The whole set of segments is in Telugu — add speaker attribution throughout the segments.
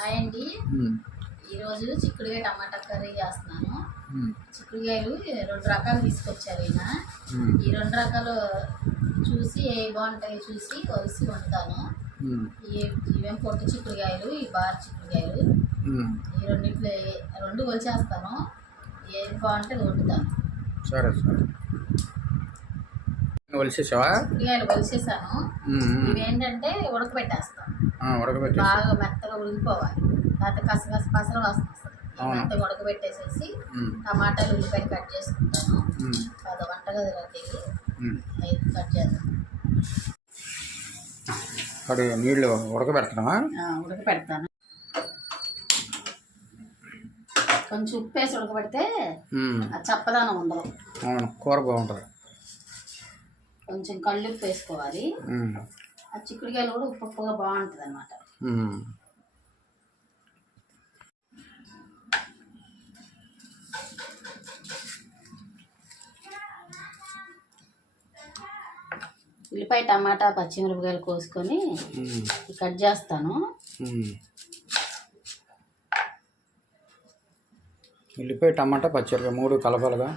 Speaker 1: హాయ్ అండి. ఈరోజు చిక్కుడుకాయ టమాటా కర్రీ చేస్తున్నాను. చిక్కుడుకాయలు రెండు రకాలు తీసుకొచ్చారు ఈయన. ఈ రెండు రకాలు చూసి ఏ బాగుంటాయో చూసి కలిసి వండుతాను. ఇవేం పొట్టు చిక్కుడుకాయలు ఈ బార్ చిక్కుడుకాయలు. ఈ రెండిట్లో రెండు కొలిచేస్తాను ఏది బాగుంటే వండుతాను.
Speaker 2: సరే సరే. వలిసేసావా
Speaker 1: చిక్కుడుకాయలు కొలిసేసాను
Speaker 2: ఉమ్, ఉమ్.
Speaker 1: ఇవి ఏంటంటే ఉడకబెట్టేస్తాను.
Speaker 2: ఆ, ఉడకబెట్టేసి.
Speaker 1: బాగా మెత్తగా ఉడికిపోవాలి. లేకపోతే కసగస పసర వాసన వస్తుంది. మెత్తగా ఉడకబెట్టేసేసి టమాటాలు ఉల్లిపాయ కట్ చేసుకుంటాను. అది వంటగదిలోకి వెళ్ళి కట్ చేద్దాం.
Speaker 2: అక్కడ నీళ్ళు ఉడకబెడతావా
Speaker 1: ఆ, ఉడకపెడతాను కొంచెం ఉప్పు వేసి ఉడకబెడితే చప్పదనం ఉండదు.
Speaker 2: అవును కూర బాగుంటుంది.
Speaker 1: కొంచెం కళ్ళు ఉప్పు వేసుకోవాలి. ఆ చిక్కుడుకాయలు కూడా ఉప్పు ఉప్పుగా బాగుంటుంది అనమాట. ఉల్లిపాయ టమాటా పచ్చిమిరపకాయలు కోసుకొని కట్ చేస్తాను.
Speaker 2: ఉల్లిపాయ టమాటా పచ్చిమిరపకాయ మూడు కలపాలిగా.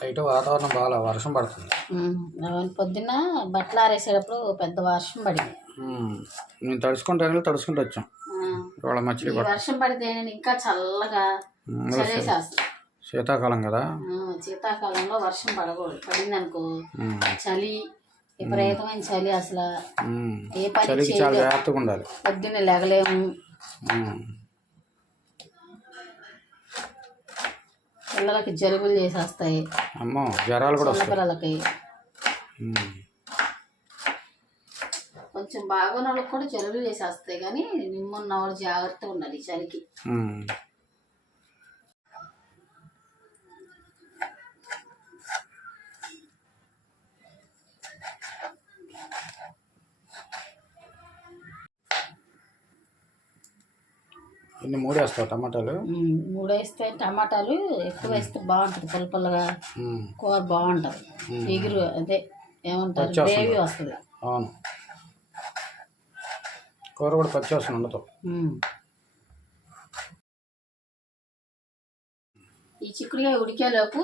Speaker 2: బయట వాతావరణం బాగా వర్షం పడుతుంది.
Speaker 1: అవును, పొద్దున్న బట్టలు ఆరేసేటప్పుడు పెద్ద వర్షం పడింది.
Speaker 2: నేను తడుచుకుంటాను తడుచుకుంటూ వచ్చాం. ఇవాళ
Speaker 1: ఈ వర్షం పడితే ఇంకా చల్లగా
Speaker 2: శీతాకాలం కదా?
Speaker 1: శీతాకాలంలో వర్షం పడకూడదు. పడింది అనుకో చలి విపరీతమైన చలి అసలు. ఏ పని
Speaker 2: చలికి చాలా
Speaker 1: చేయలేము
Speaker 2: జాగ్రత్తగా ఉండాలి.
Speaker 1: పొద్దున్న లేగలేము. పిల్లలకి జలుబులు చేసేస్తాయి.
Speaker 2: అమ్మో జ్వరాలు కూడా వస్తాయి.
Speaker 1: పిల్లలకి కొంచెం బాగున్న వాళ్ళకి కూడా జలుబులు చేసేస్తాయి కానీ నిమ్మున్న వాళ్ళు జాగ్రత్తగా ఉండాలి చలికి.
Speaker 2: ఇన్ని మూడు వేస్తావు టమాటాలు.
Speaker 1: మూడు వేస్తే టమాటాలు ఎక్కువ వేస్తే బాగుంటుంది పుల్ల పుల్లగా. కూర బాగుంటుంది. ఎగురు అదే ఏమంటారు. గ్రేవీ వస్తుంది.
Speaker 2: అవును. కూర కూడా పచ్చి వస్తుంది ఉండదు.
Speaker 1: ఈ చిక్కుడుకాయ ఉడికేలోపు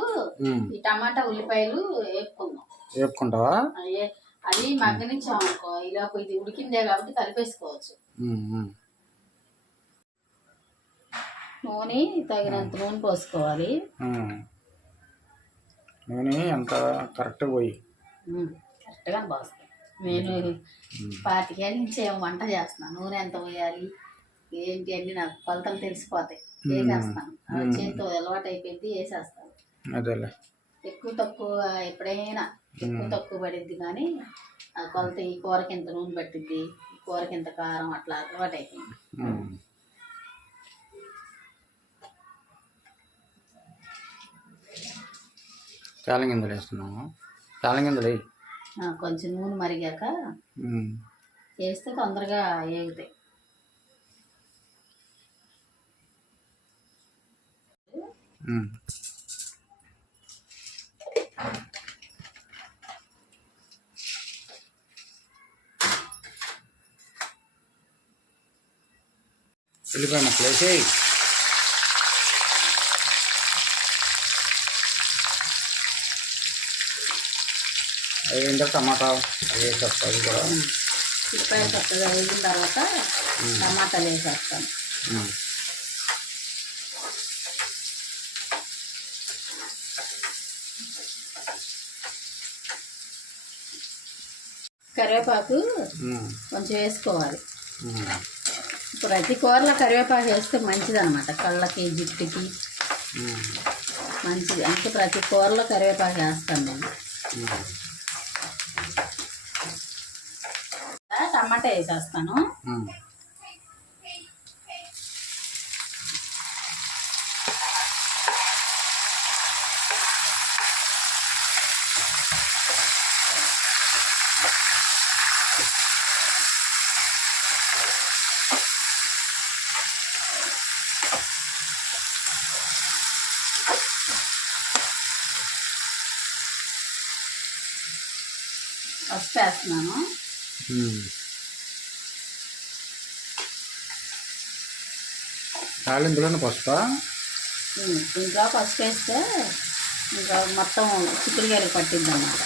Speaker 1: ఈ టమాటా ఉల్లిపాయలు వేపుకుందాం.
Speaker 2: వేపుకుంటావా?
Speaker 1: అది మగ్గనిచ్చామనుకో ఈలోపు ఇది ఉడికిందే కాబట్టి కలిపేసుకోవచ్చు నూనె తగినంత నూనె పోసుకోవాలి.
Speaker 2: నూనె ఎంత కరెక్ట్గా పోయి.
Speaker 1: కరెక్ట్గా పోస్తాను నేను పాతికేళ్ళ నుంచి ఏం వంట చేస్తున్నాను నూనె ఎంత పోయాలి? ఏంటి అన్ని నాకు కొలతలు తెలిసిపోతాయి. వేసేస్తాను. చేతితో అలవాటు అయిపోయింది వేసేస్తాను.
Speaker 2: అదేలే.
Speaker 1: ఎక్కువ తక్కువ ఎప్పుడైనా ఎక్కువ తక్కువ పడిద్ది కానీ ఆ కొలత ఈ కూరకి ఇంత నూనె పట్టిద్ది ఈ కూరకి ఇంత కారం అట్లా అలవాటు అయిపోయింది.
Speaker 2: తాలింగింజలు వేస్తున్నాము తాలింగింజలు వేయి
Speaker 1: కొంచెం నూనె మరిగాక. వేస్తే తొందరగా వేగుతాయి.
Speaker 2: ఉల్లిపాయ ముక్కలు వేసేయి ఏంటో టమాటా వేసేస్తా అవి కూడా.
Speaker 1: ఉల్లిపాయలు చక్కగా వేగిన తర్వాత టమాటాలు వేసేస్తాను. కరివేపాకు. కొంచెం వేసుకోవాలి. ప్రతి కూరలో కరివేపాకు వేస్తే మంచిది అనమాట కళ్ళకి జుట్టుకి. మంచిది. అంటే ప్రతి కూరలో కరివేపాకు వేస్తాను నేను. టమాటా వేసేస్తాను. పసుపు వేస్తున్నాను.
Speaker 2: తాలింపులోనే పసుపా?
Speaker 1: దీంట్లో పసుపు వేస్తే ఇంకా మొత్తం చిక్కుడుకాయలు పట్టింది అన్నమాట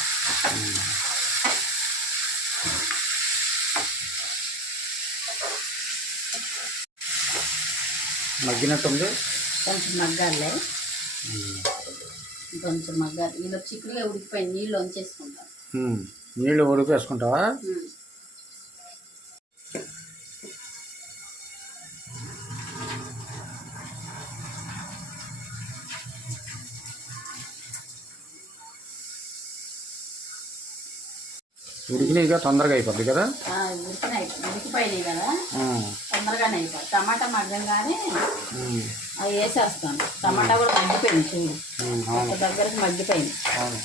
Speaker 2: మగ్గినట్టుంది?
Speaker 1: కొంచెం మగ్గాలే. కొంచెం మగ్గాలి. ఇలా చిక్కుడుకాయ ఉడికిపోయి నీళ్ళు వంచేసుకుంటాను
Speaker 2: ఉమ్. నీళ్ళు ఉడికి
Speaker 1: ఉమ్.
Speaker 2: ఉడికినాయిగా తొందరగా అయిపోద్ది కదా?
Speaker 1: ఉడికినాయి. ఉడికిపోయినాయి కదా. తొందరగానే టమాటా మగ్గంగానే. అవి వేసేస్తాను. టమాటా కూడా మగ్గిపోయింది చూడు.
Speaker 2: ఉమ్, అవును.
Speaker 1: ఒక దగ్గరకు మగ్గిపోయింది.
Speaker 2: అవును.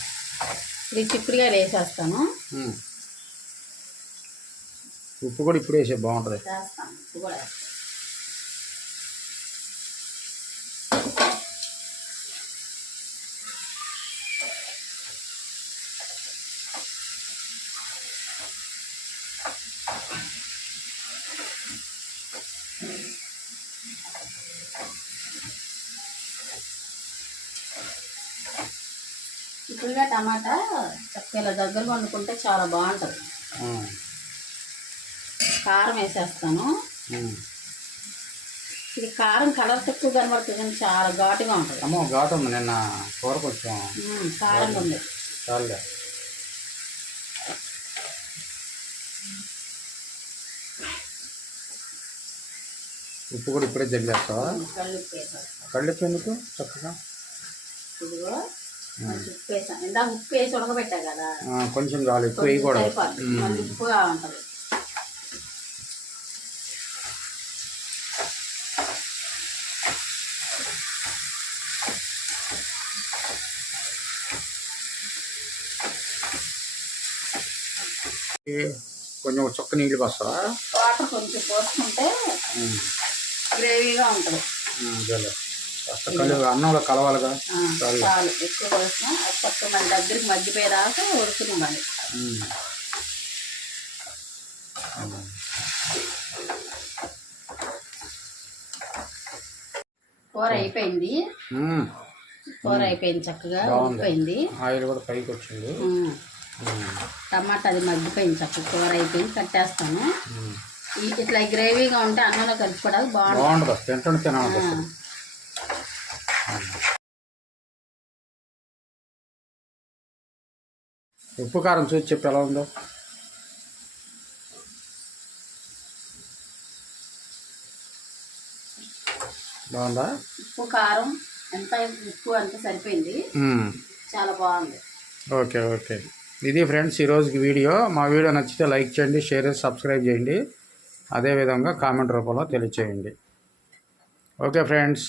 Speaker 1: ఇది చిక్కుడుకాయలు వేసేస్తాను.
Speaker 2: ఉప్పు కూడా ఇప్పుడు వేసే బాగుంటుంది.
Speaker 1: వేస్తాను కూడా చిక్కుడుగా టమాటా చక్కగా దగ్గర వండుకుంటే చాలా బాగుంటుంది. కారం వేసేస్తాను. ఇది కారం కలర్ తక్కువ కనబడుతుంది కానీ చాలా ఘాటుగా ఉంటుంది.
Speaker 2: అమ్మో ఘాటు ఉంది నిన్న కూర కొంచెం
Speaker 1: కారంగా ఉంది.
Speaker 2: చాలులే. ఉప్పు కూడా ఇప్పుడే జల్లేస్తావా?
Speaker 1: కళ్ళు
Speaker 2: ఎందుకు? చక్కగా?
Speaker 1: ఇదిగో. ఉప్పు వేసాను ఇందాక ఉప్పు వేసి ఉడకబెట్టా కదా.
Speaker 2: కొంచెం చాలు ఎక్కువ వేయకూడదు.
Speaker 1: ఉప్పుగా ఉంటుంది.
Speaker 2: కొంచెం చుక్క నీళ్ళు పోస్తావా?
Speaker 1: వాటర్ కొంచెం పోసుకుంటే. గ్రేవీగా ఉంటుంది.
Speaker 2: అన్నంలో కలవాలిగా.
Speaker 1: చాలు. ఎక్కువ మన దగ్గరికి మగ్గిపోయేదాకా ఉడుకుని మళ్ళీ. కూర అయిపోయింది. కూర అయిపోయింది చక్కగా
Speaker 2: బాగుంది.
Speaker 1: ఉడికిపోయింది.
Speaker 2: ఆయిల్ కూడా పైకి వచ్చింది.
Speaker 1: టమాటా అది మగ్గిపోయింది చక్కగా. కూర అయిపోయింది. కట్టేస్తాను. ఇట్లా గ్రేవీగా ఉంటే అన్నంలో కలుపుకోవడానికి బాగుంటుంది.
Speaker 2: బాగుంటుంది. తింటుంటే తినాలి ఉప్పు కారం చూసి చెప్పి ఎలా ఉందో. బాగుందా?
Speaker 1: ఉప్పు కారం ఎంత ఉప్పు అంత సరిపోయింది. చాలా బాగుంది.
Speaker 2: Okay okay. ఇది ఫ్రెండ్స్ ఈరోజుకి వీడియో. మా వీడియో నచ్చితే లైక్ చేయండి షేర్ చేసి సబ్స్క్రైబ్ చేయండి. అదేవిధంగా కామెంట్ రూపంలో తెలియచేయండి. Okay friends.